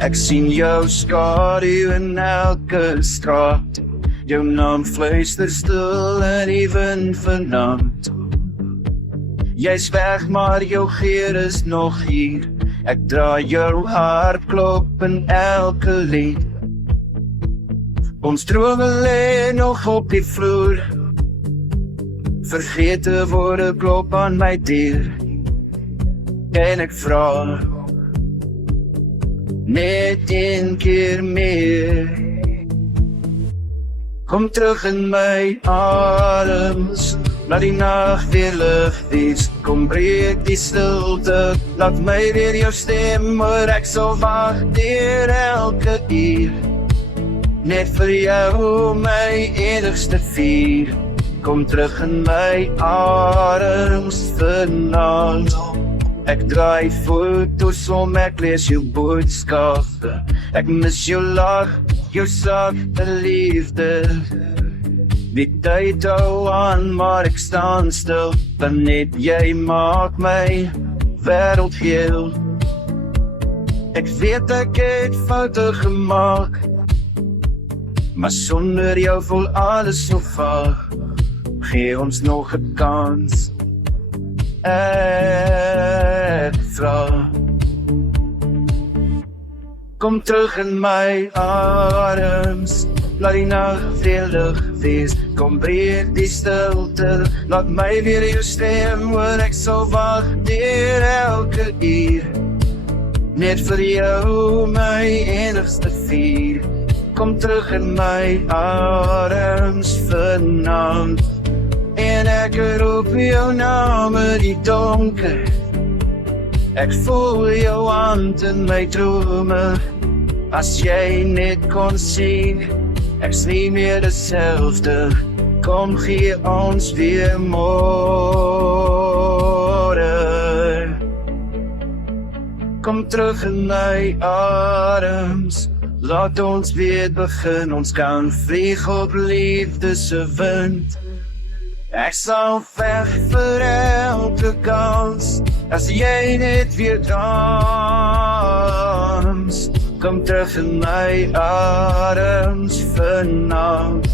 Ek sien jou skaduw in elke straat. Jou naam fluister stil in die wind vanaand. Jy's weg, maar jou geur is nog hier. Ek draai jou hartklop in elke lied. Ons drome lê nog op die vloer. Vergete woorde klop aan my deur. En ek vra net een keer meer. Kom terug in my arms, laat die nag weer lig wees. Kom breek die stilte, laat my weer jou stem hoor. Ek sal wag deur elke uur, net vir jou my enigste vier. Kom terug in my arms vanaand. Ek draai foto's om, ek lees jou boodskappe. Ek mis jou lag, jou sagte liefde. Die tyd hou aan, maar ek staan stil. Dan net jy maak my wêreld heel. Ek weet ek het foute gemaak, maar sonder jou voel alles so vaag. Gee ons nog 'n kans. Ek vra, kom terug in my arms, laat die nag weer lig wees. Kom breek die stilte, laat my weer jou stem hoor. Ek sal wag deur elke uur, net vir jou my enigste vier. Kom terug in my arms vanaand. En ek roep jou naam in die donker. Ek voel jou hand in my drome. As jy net kon sien, ek's nie meer dezelfde. Kom gee ons weer môre. Kom terug in my arms, laat ons weer begin. Ons kan vlieg op liefde se wind. Ek sal veg vir elke kans, as jy net weer dans. Kom terug in my arms vanaand.